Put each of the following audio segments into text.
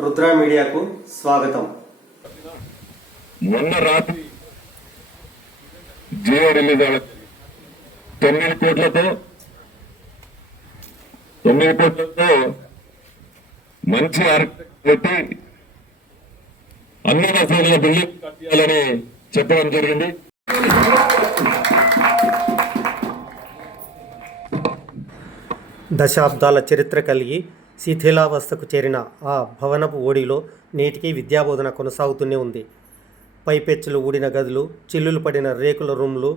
రుద్ర మీడియాకు స్వాగతం. మొన్న రాత్రి జియో రిలీజ్ 9 కోట్లతో మంచి పెట్టి అన్ని వసతుల బిల్డింగ్ కట్టాలని చెప్పడం జరిగింది. దశాబ్దాల చరిత్ర కలిగి శిథిలావస్థకు చేరిన ఆ భవనపు ఓడిలో నేటికి విద్యాబోధన కొనసాగుతూనే ఉంది. పైపెచ్చులు ఊడిన గదులు, చిల్లులు పడిన రేకుల రూమ్లు,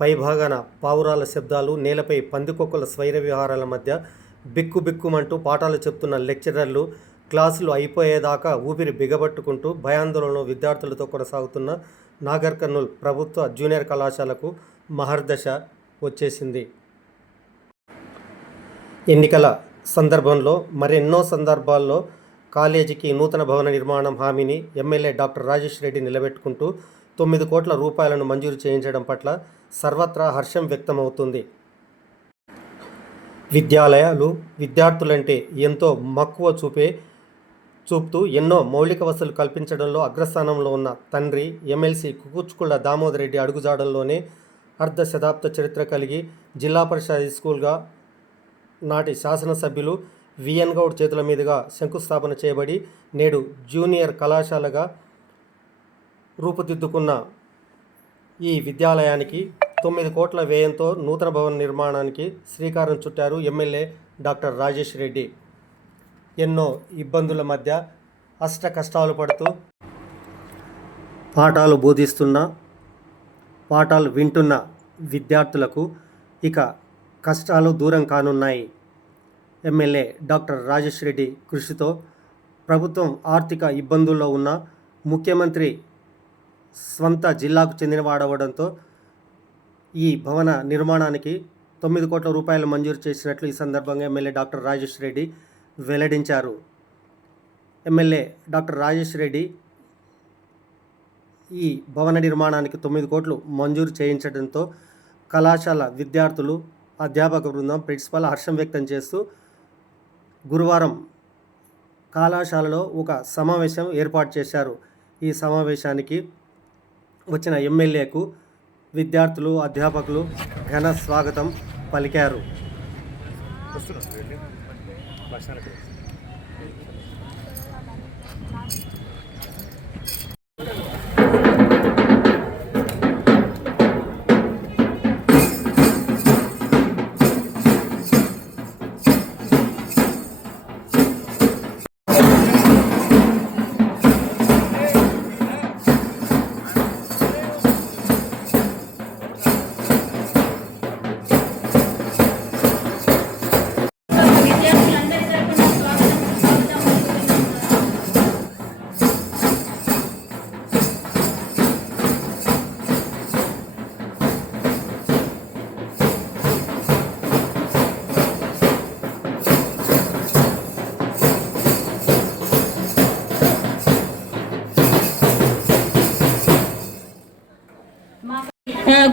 పైభాగాన పావురాల శబ్దాలు, నేలపై పందికొక్కుల స్వైర విహారాల మధ్య బిక్కుబిక్కుమంటూ పాఠాలు చెప్తున్న లెక్చరర్లు, క్లాసులు అయిపోయేదాకా ఊపిరి బిగబట్టుకుంటూ భయాందోళనలో విద్యార్థులతో కొనసాగుతున్న నాగర్ కర్నూల్ ప్రభుత్వ జూనియర్ కళాశాలకు మహర్దశ వచ్చేసింది. ఎన్నికల సందర్భంలో మరెన్నో సందర్భాల్లో కాలేజీకి నూతన భవన నిర్మాణం హామీని ఎమ్మెల్యే డాక్టర్ రాజేష్ రెడ్డి నిలబెట్టుకుంటూ 9 కోట్ల రూపాయలను మంజూరు చేయించడం పట్ల సర్వత్రా హర్షం వ్యక్తమవుతుంది. విద్యాలయాలు విద్యార్థులంటే ఎంతో మక్కువ చూపుతూ ఎన్నో మౌలిక వసతులు కల్పించడంలో అగ్రస్థానంలో ఉన్న తండ్రి ఎమ్మెల్సీ కుకుచ్కుళ్ళ దామోదర్ రెడ్డి అడుగుజాడల్లోనే అర్ధ శతాబ్ద చరిత్ర కలిగి జిల్లా పరిషత్ స్కూల్గా నాటి శాసనసభ్యులు విఎన్ గౌడ్ చేతుల మీదుగా శంకుస్థాపన చేయబడి నేడు జూనియర్ కళాశాలగా రూపుదిద్దుకున్న ఈ విద్యాలయానికి 9 కోట్ల వ్యయంతో నూతన భవన నిర్మాణానికి శ్రీకారం చుట్టారు ఎమ్మెల్యే డాక్టర్ రాజేష్ రెడ్డి. ఎన్నో ఇబ్బందుల మధ్య అష్ట కష్టాలు పడుతూ పాఠాలు బోధిస్తున్న, పాఠాలు వింటున్న విద్యార్థులకు ఇక కష్టాలు దూరం కానున్నాయి. ఎమ్మెల్యే డాక్టర్ రాజేష్ రెడ్డి కృషితో ప్రభుత్వం ఆర్థిక ఇబ్బందుల్లో ఉన్న ముఖ్యమంత్రి స్వంత జిల్లాకు చెందినవాడవడంతో ఈ భవన నిర్మాణానికి 9 కోట్ల రూపాయలు మంజూరు చేసినట్లు ఈ సందర్భంగా ఎమ్మెల్యే డాక్టర్ రాజేష్ రెడ్డి వెల్లడించారు. ఎమ్మెల్యే డాక్టర్ రాజేష్ రెడ్డి ఈ భవన నిర్మాణానికి 9 కోట్లు మంజూరు చేయించడంతో కళాశాల విద్యార్థులు, అధ్యాపక బృందం, ప్రిన్సిపల్ హర్షం వ్యక్తం చేస్తూ గురువారం కళాశాలలో ఒక సమావేశం ఏర్పాటు చేశారు. ఈ సమావేశానికి వచ్చిన ఎమ్మెల్యేకు విద్యార్థులు, అధ్యాపకులు ఘన స్వాగతం పలికారు.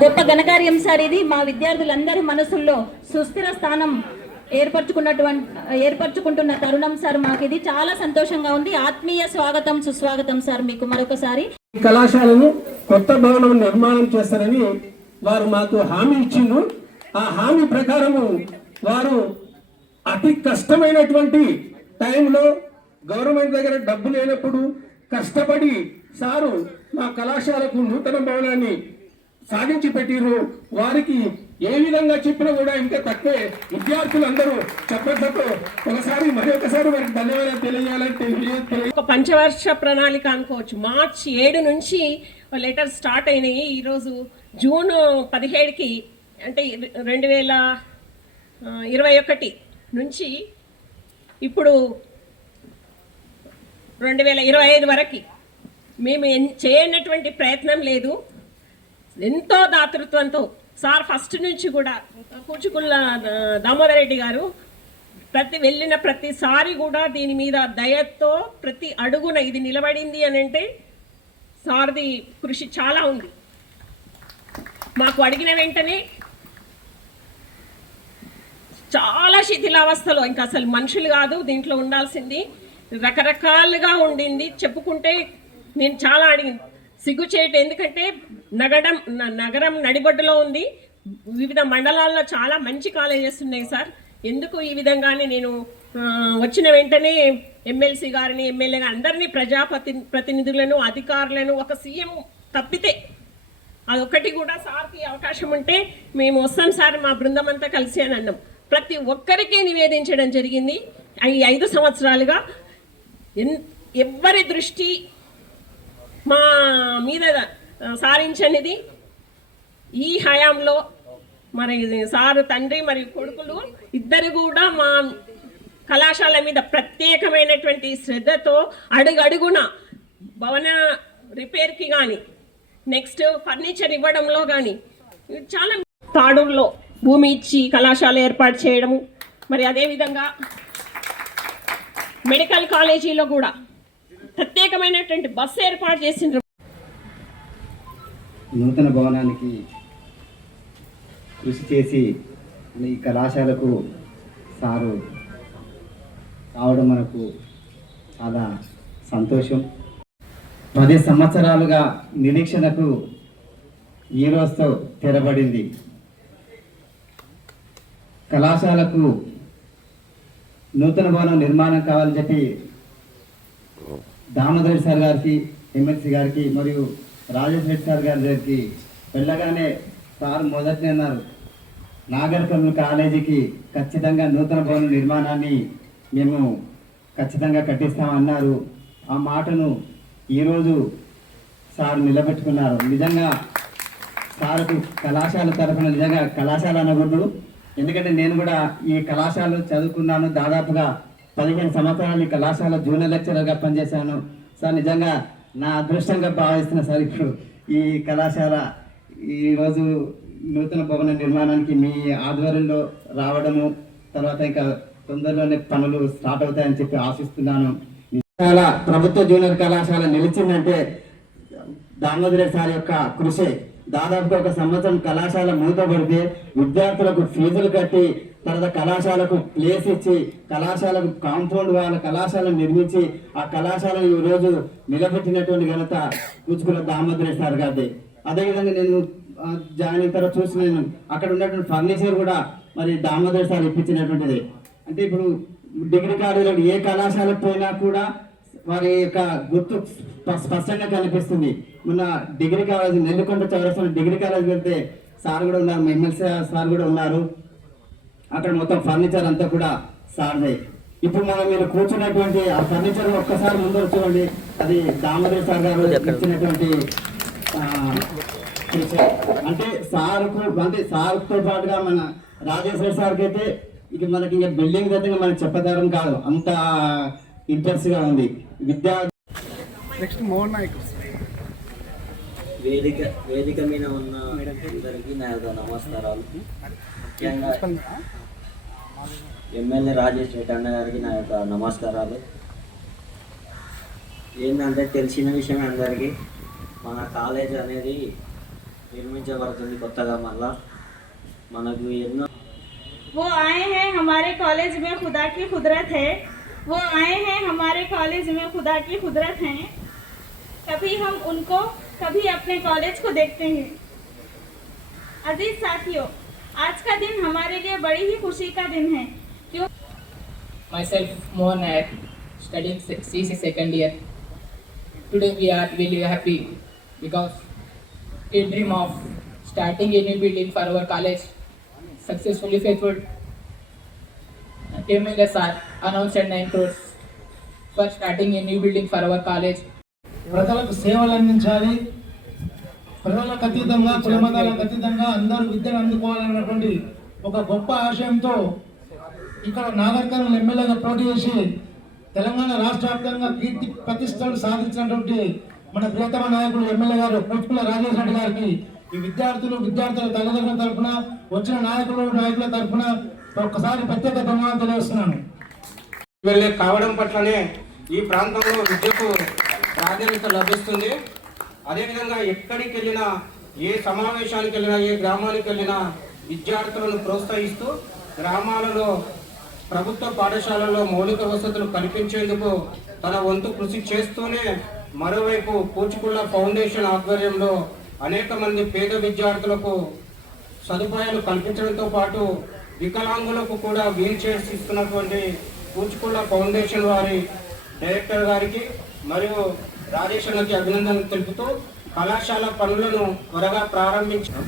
గొప్ప ఘనకార్యం సార్ ఇది. మా విద్యార్థులందరి మనసుల్లో సుస్థిర స్థానం ఏర్పరచుకుంటున్న తరుణం సార్. మాకు ఇది చాలా సంతోషంగా ఉంది. ఆత్మీయ స్వాగతం, సుస్వాగతం సార్ మీకు మరొకసారి. కళాశాలను కొత్త భవనం నిర్మాణం చేస్తారని వారు మాకు హామీ ఇచ్చిండ్రు. ఆ హామీ ప్రకారము వారు అతి కష్టమైనటువంటి టైంలో గవర్నమెంట్ దగ్గర డబ్బు లేనప్పుడు కష్టపడి సారు మా కళాశాలకు నూతన భవనాన్ని సాధించి పెట్టిరు. వారికి ఏ విధంగా చెప్పినా కూడా ఇంకా తక్కువే. విద్యార్థులందరూ చెప్పడంతో మరొకసారి వారికి ధన్యవాదాలు తెలియజేయాలని ఒక పంచవర్ష ప్రణాళిక అనుకోవచ్చు. మార్చి 7 నుంచి లెటర్ స్టార్ట్ అయినాయి. ఈరోజు జూన్ 17కి అంటే 2021 నుంచి ఇప్పుడు 2025 వరకు మేము చేయనటువంటి ప్రయత్నం లేదు. ఎంతో దాతృత్వంతో సార్ ఫస్ట్ నుంచి కూడా కూచుకుళ్ళ దామోదర్ రెడ్డి గారు వెళ్ళిన ప్రతిసారి కూడా దీని మీద దయతో ప్రతి అడుగున ఇది నిలబడింది అని అంటే సార్ది కృషి చాలా ఉంది. మాకు అడిగిన వెంటనే చాలా శిథిలావస్థలో ఇంకా అసలు మనుషులు కాదు దీంట్లో ఉండాల్సింది. రకరకాలుగా ఉండింది. చెప్పుకుంటే నేను చాలా అడిగింది సిగ్గుచేటు. ఎందుకంటే నగరం నడిబొడ్డులో ఉంది. వివిధ మండలాల్లో చాలా మంచి కాలేజెస్ ఉన్నాయి సార్. ఎందుకు ఈ విధంగానే నేను వచ్చిన వెంటనే ఎమ్మెల్సీ గారిని, ఎమ్మెల్యే గారిని, అందరినీ ప్రతినిధులను, అధికారులను, ఒక సీఎం తప్పితే అదొక్కటి కూడా సార్కి అవకాశం ఉంటే మేము వస్తాం సార్, మా బృందం అంతా కలిసి అని అన్నాం. ప్రతి ఒక్కరికి నివేదించడం జరిగింది. ఈ 5 సంవత్సరాలుగా ఎవ్వరి దృష్టి మా మీద సారించనిది ఈ హయాంలో మరి సారు తండ్రి మరియు కొడుకులు ఇద్దరు కూడా మా కళాశాల మీద ప్రత్యేకమైనటువంటి శ్రద్ధతో అడుగడుగున భవన రిపేర్కి కానీ, నెక్స్ట్ ఫర్నిచర్ ఇవ్వడంలో కానీ చాలా తాడూరులో భూమి ఇచ్చి కళాశాల ఏర్పాటు చేయడము, మరి అదేవిధంగా మెడికల్ కాలేజీలో కూడా ప్రత్యేకమైనటువంటి బస్సు ఏర్పాటు చేసిండ్రు. నూతన భవనానికి కృషి చేసి ఈ కళాశాలకు సారు రావడం మనకు చాలా సంతోషం. 10 సంవత్సరాలుగా నిరీక్షణకు ఈ రోజుతో తెరబడింది. కళాశాలకు నూతన భవనం నిర్మాణం కావాలని చెప్పి దామోదర్ సార్ గారికి, ఎమ్మెల్సీ గారికి మరియు రాజేష్ రెడ్డి సార్ గారి దగ్గరికి వెళ్ళగానే సార్ మొదటి అన్నారు, నాగర్ కర్నూలు కాలేజీకి ఖచ్చితంగా నూతన భవన నిర్మాణాన్ని మేము ఖచ్చితంగా కట్టిస్తామన్నారు. ఆ మాటను ఈరోజు సార్ నిలబెట్టుకున్నారు. నిజంగా సార్కు కళాశాల తరఫున నిజంగా కళాశాల అనకూడదు, ఎందుకంటే నేను కూడా ఈ కళాశాలలో చదువుకున్నాను. దాదాపుగా 15 సంవత్సరాలు ఈ కళాశాల జూనియర్ లెక్చరర్గా పనిచేశాను. సార్ నిజంగా నా అదృష్టంగా భావిస్తున్నా సార్. ఇప్పుడు ఈ కళాశాల ఈరోజు నూతన భవన నిర్మాణానికి మీ ఆధ్వర్యంలో రావడము, తర్వాత ఇంకా తొందరలోనే పనులు స్టార్ట్ అవుతాయని చెప్పి ఆశిస్తున్నాను. ప్రభుత్వ జూనియర్ కళాశాల నిలిచిందంటే దామోదర్ సార్ యొక్క కృషి. దాదాపుగా 1 సంవత్సరం కళాశాల మూతపడితే విద్యార్థులకు ఫీజులు కట్టి, తర్వాత కళాశాలకు ప్లేస్ ఇచ్చి, కళాశాలకు కాంపౌండ్ వాళ్ళ కళాశాలను నిర్మించి ఆ కళాశాలను ఈరోజు నిలబెట్టినటువంటి ఘనత కూచుకున్న దామోదర్ సార్ గారిది. అదేవిధంగా నేను జాయిన్ అయిన తర్వాత చూసి నేను అక్కడ ఉన్నటువంటి ఫర్నిచర్ కూడా మరి దామోదర్ సార్ ఇప్పించినటువంటిది. అంటే ఇప్పుడు డిగ్రీ కాలేజీలో ఏ కళాశాలకు పోయినా కూడా వారి యొక్క గుర్తు స్పష్టంగా కనిపిస్తుంది. మొన్న డిగ్రీ కాలేజ్ నెల్లికొండ చౌరస్తా డిగ్రీ కాలేజ్ వెళ్తే సార్ కూడా ఉన్నారు, ఎమ్మెల్సీ సార్ కూడా ఉన్నారు. అక్కడ మొత్తం ఫర్నిచర్ అంతా కూడా సార్దే. ఇప్పుడు మనం మీరు కూర్చున్నటువంటి ఆ ఫర్నిచర్ ఒక్కసారి ముందు చూడండి, అది దామోదర్ సార్ గారు ఇచ్చినటువంటి అంటే సార్తో పాటుగా మన రాజేశ్వర సార్కి అయితే ఇక మనకి ఇంకా బిల్డింగ్ దగ్గర మనకి చెప్పదారం కాదు, అంత ఇంట్రెస్ట్ గా ఉంది. వేదిక మీద ఉన్న అందరికీ నా యొక్క నమస్కారాలు. ముఖ్యంగా ఎమ్మెల్యే రాజేష్ రెడ్డి అన్న గారికి నా యొక్క నమస్కారాలు. ఏంటంటే తెలిసిన విషయం అందరికీ, మన కాలేజ్ అనేది నిర్మించబడుతుంది కొత్తగా. మళ్ళా మనకు ఎన్నో वो आए हैं हमारे कॉलेज में खुदा की कुदरत है, वो आए हैं हमारे कॉलेज में खुदा की कुदरत है। कभी हम उनको कभी अपने कॉलेज को देखते हैं। अजीज साथियों, आज का दिन हमारे लिए बड़ी ही खुशी का दिन है। क्यों? Myself Mohan Nayak, studying CC second year. Today we are really happy because a dream of starting a new building for our college successfully fulfilled. MLA sir announced 9 crores for starting a new building for our college. ప్రజలకు సేవలు అందించాలి, ప్రజలకు అతీతంగా కులమతాలకు అతీతంగా అందరూ విద్యను అందుకోవాలన్నటువంటి ఒక గొప్ప ఆశయంతో ఇక్కడ నాగర్ కర్నూలు ఎమ్మెల్యేగా పోటీ చేసి తెలంగాణ రాష్ట్ర వ్యాప్తంగా కీర్తి ప్రతిష్టలు సాధించినటువంటి మన ప్రియతమ నాయకుడు ఎమ్మెల్యే గారు కొట్టుకుల రాజేష్ రెడ్డి గారికి ఈ విద్యార్థుల తల్లిదండ్రుల తరఫున, వచ్చిన నాయకుల తరఫున ఒక్కసారి ప్రత్యేక ధన్యవాదాలు తెలియజేస్తున్నాను. ఎమ్మెల్యే కావడం పట్లనే ఈ ప్రాంతంలో విద్యకు ప్రాధాన్యత లభిస్తుంది. అదేవిధంగా ఎక్కడికి వెళ్ళినా, ఏ సమావేశానికి వెళ్ళినా, ఏ గ్రామానికి వెళ్ళినా విద్యార్థులను ప్రోత్సహిస్తూ గ్రామాలలో ప్రభుత్వ పాఠశాలలో మౌలిక వసతులు కల్పించేందుకు తన వంతు కృషి చేస్తూనే మరోవైపు పూచికుళ్ళ ఫౌండేషన్ ఆధ్వర్యంలో అనేక మంది పేద విద్యార్థులకు సదుపాయాలు కల్పించడంతో పాటు వికలాంగులకు కూడా వీల్ చైర్స్ ఇస్తున్నటువంటి పూచికుళ్ళ ఫౌండేషన్ వారి డైరెక్టర్ గారికి మరియు రాజేష్ అన్నకి అభినందనలు తెలుపుతూ కళాశాల పనులను త్వరగా ప్రారంభించాం.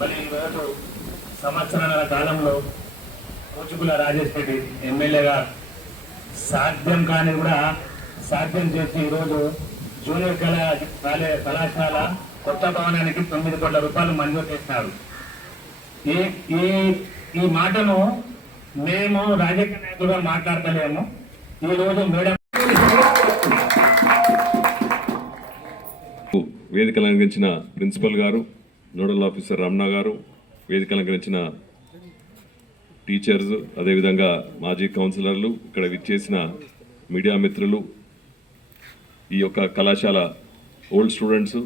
15 సంవత్సరాల కాలంలో పూచికుల రాజేష్ రెడ్డి ఎమ్మెల్యేగా సాధ్యం కాని కూడా సాధ్యం చేసి ఈరోజు జూనియర్ కళాశాల కొత్త భవనానికి 9 కోట్ల రూపాయలు మంజూరు చేసినారు. ఈ మాటను మేము రాజకీయ నాయకులుగా మాట్లాడతలేము. ఈరోజు మేడం వేదిక అలంకరించిన ప్రిన్సిపల్ గారు, నోడల్ ఆఫీసర్ రమణ గారు, వేదిక అలంకరించిన టీచర్స్, అదేవిధంగా మాజీ కౌన్సిలర్లు, ఇక్కడ విచ్చేసిన మీడియా మిత్రులు, ఈ యొక్క కళాశాల ఓల్డ్ స్టూడెంట్స్,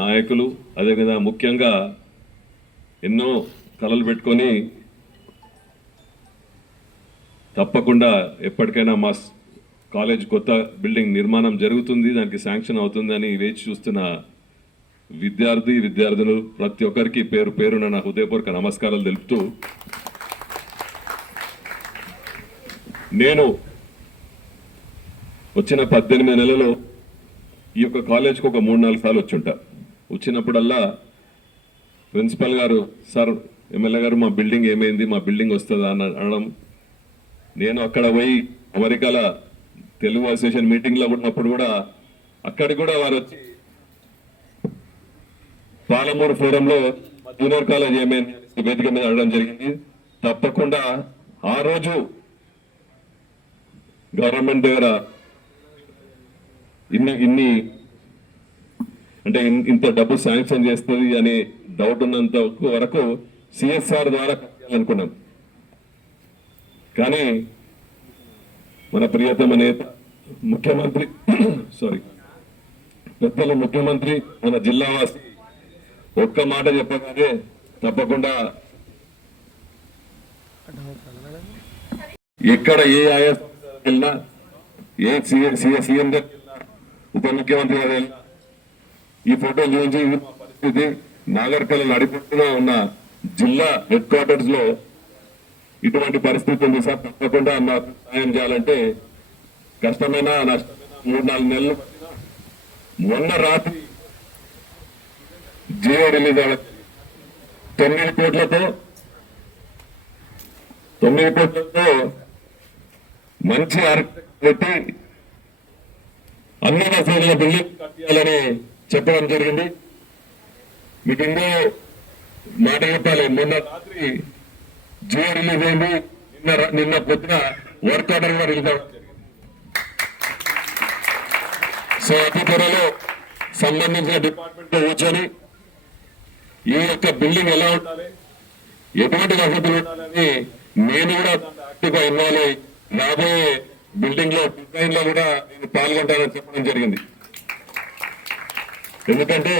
నాయకులు, అదేవిధంగా ముఖ్యంగా ఎన్నో కలలు పెట్టుకొని తప్పకుండా ఎప్పటికైనా మా కాలేజ్ కొత్త బిల్డింగ్ నిర్మాణం జరుగుతుంది, దానికి శాంక్షన్ అవుతుందని వేచి చూస్తున్న విద్యార్థులు ప్రతి ఒక్కరికి పేరు పేరున నా హృదయపూర్వక నమస్కారాలు తెలుపుతూ, నేను వచ్చిన 18 నెలలో ఈ యొక్క కాలేజ్కి ఒక 3-4 సార్లు వచ్చినప్పుడల్లా ప్రిన్సిపల్ గారు, సార్ ఎమ్మెల్యే గారు మా బిల్డింగ్ ఏమైంది, మా బిల్డింగ్ వస్తుందా అని అనడం, నేను అక్కడ పోయి అమెరికాలో తెలుగు అసోసియేషన్ మీటింగ్లో ఉన్నప్పుడు కూడా అక్కడికి కూడా వారు వచ్చి పాలమూరు ఫోరంలో జూనియర్ కాలేజ్ ఏమైంది వేదిక మీద అడగడం జరిగింది. తప్పకుండా ఆ రోజు గవర్నమెంట్ దగ్గర ఇన్ని అంటే ఇంత డబ్బు శాంక్షన్ చేస్తుంది అనే డౌట్ ఉన్నంత వరకు సిఎస్ఆర్ ద్వారా కట్టాలనుకున్నాం. కానీ మన ప్రియతమ నేత ముఖ్యమంత్రి పెద్దలు ముఖ్యమంత్రి మన జిల్లావాసి ఒక్క మాట చెప్పగానే తప్పకుండా ఎక్కడ ఏ ఐఎస్ వెళ్ళినా, ఏ సీఎం ఉప ముఖ్యమంత్రి గారు వెళ్ళినా ఈ ఫోటో చూపించి పరిస్థితి నాగర్కల్ నడిపట్టుగా ఉన్న జిల్లా హెడ్ క్వార్టర్స్ లో ఇటువంటి పరిస్థితి ఉంది సార్, తప్పకుండా మాకు సాయం చేయాలంటే కష్టమైన నష్టమైన 3-4 నెలలు మొన్న రాత్రి జియో రిలీజ్ 9 కోట్లతో మంచి పెట్టి అన్ని వసతుల బిల్డింగ్ కట్టాలని చెప్పడం జరిగింది. మీకు ఇంకో మాట చెప్పాలి, మొన్న రాత్రి జియో రిలీజ్ అయింది, నిన్న పొద్దున వర్క్ ఆర్డర్ కూడా రిలీజ్ అవ్వడం జరిగింది. సో అతి త్వరలో సంబంధించిన డిపార్ట్మెంట్ తో కూర్చొని ఈ యొక్క బిల్డింగ్ ఎలా ఉండాలి, ఎటువంటి వసతులు ఉండాలని నేను కూడా యాక్టివ్గా ఇన్వాల్వ్ అయ్యి రాబోయే బిల్డింగ్ లో డిజైన్ లో కూడా నేను పాల్గొంటానని చెప్పడం జరిగింది. ఎందుకంటే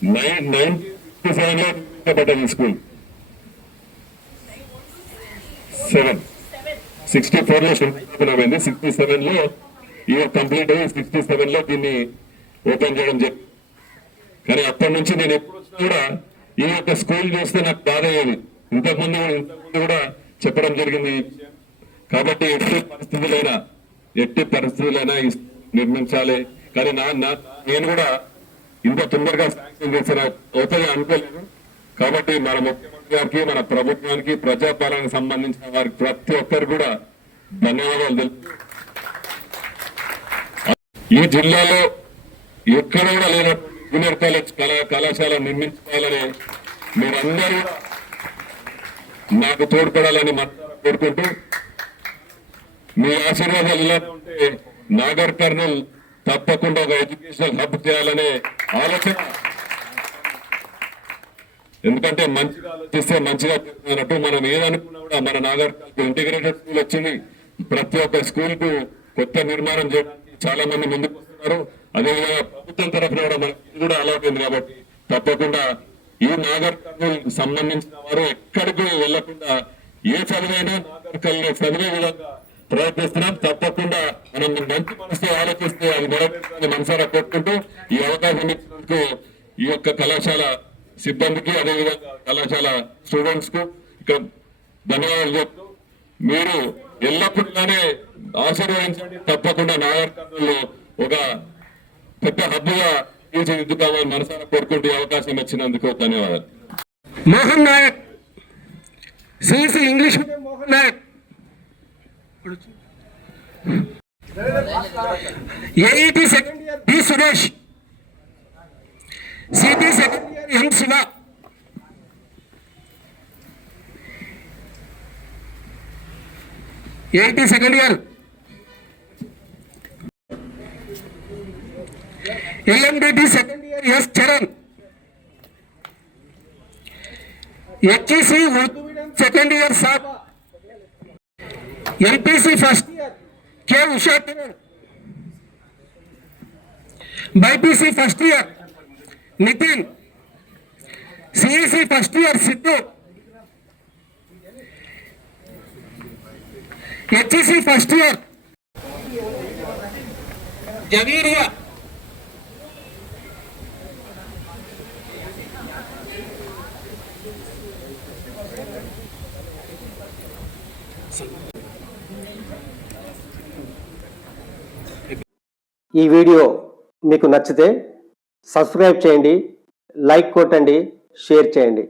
1967 లో నిర్మించబడ్డది స్కూల్, 64 లో శంకుస్థాపనమైంది, 67 లో ఈ కంప్లీట్ అయ్యి 67 లో దీన్ని ఓపెన్ చేయడం జరిగింది. కానీ అప్పటి నుంచి నేను ఎప్పుడు వచ్చినా కూడా ఈ యొక్క స్కూల్ చూస్తే నాకు బాధ అయ్యేది. ఇంతకుముందు కూడా చెప్పడం జరిగింది. కాబట్టి ఎట్టి పరిస్థితులైనా నిర్మించాలి. కానీ నేను కూడా ఇంత తొందరగా శాంక్షన్ చేసిన అవుతుంది అనుకోలేదు. కాబట్టి మన ముఖ్యమంత్రి గారికి, మన ప్రభుత్వానికి, ప్రజాపాలనకు సంబంధించిన వారికి ప్రతి ఒక్కరు కూడా ధన్యవాదాలు తెలుపు. ఈ జిల్లాలో ఎక్కడ కూడా లేనటువంటి జూనియర్ కాలేజ్ కళాశాల నిర్మించుకోవాలని మీరందరూ నాకు తోడ్పడాలని కోరుకుంటూ, మీ ఆశీర్వాదాలు ఇలా ఉంటే నాగర్ కర్నూల్ తప్పకుండా ఒక ఎడ్యుకేషనల్ హబ్ చేయాలనే ఆలోచన. ఎందుకంటే మంచిగా ఆలోచిస్తే మంచిగా చెప్తున్నట్టు మనం ఏదనుకున్నా కూడా మన నాగర్ కర్నూల్ ఇంటిగ్రేటెడ్ స్కూల్ వచ్చింది. ప్రతి ఒక్క స్కూల్ కు కొత్త నిర్మాణం చేయడానికి చాలా మంది ముందుకు వస్తున్నారు. అదేవిధంగా ప్రభుత్వం తరఫున కూడా మనకి కూడా అలాగైంది. కాబట్టి తప్పకుండా ఈ నాగర్ కర్నూల్ సంబంధించిన వారు ఎక్కడికి వెళ్లకుండా ఏ చదువైనా నాగరికల్లో చదివే విధంగా ప్రయత్నిస్తున్నాం. తప్పకుండా మనం మంచి మనసుతో ఆలోచిస్తే అది నెరవేరుతుందని మనసారా కోరుకుంటూ ఈ అవకాశం ఇచ్చినందుకు ఈ యొక్క కళాశాల సిబ్బందికి అదేవిధంగా కళాశాల స్టూడెంట్స్ కు ఇక్కడ ధన్యవాదాలు చెప్తూ మీరు ఎల్లప్పుడూనే ఆశీర్వదించండి. తప్పకుండా నాగర్ కర్నూలు ఒక పెద్ద హబ్బుగా తీర్చిదిద్దుతామని మనసారా కోరుకుంటూ ఈ అవకాశం ఇచ్చినందుకు ధన్యవాదాలు. Mohan Nayak, CC English medium Mohan Nayak, AET second year B Suresh, CT second year M Shiva, AET second year LMDT second year S Charan, HEC Urdu medium second year Saba, MPC first year K Usha Kiran, BiPC first year Nitin, CEC first year Siddhu, HEC first year Javeria, ఈ video మీకు నచ్చితే subscribe చేయండి, like కొట్టండి, share చేయండి.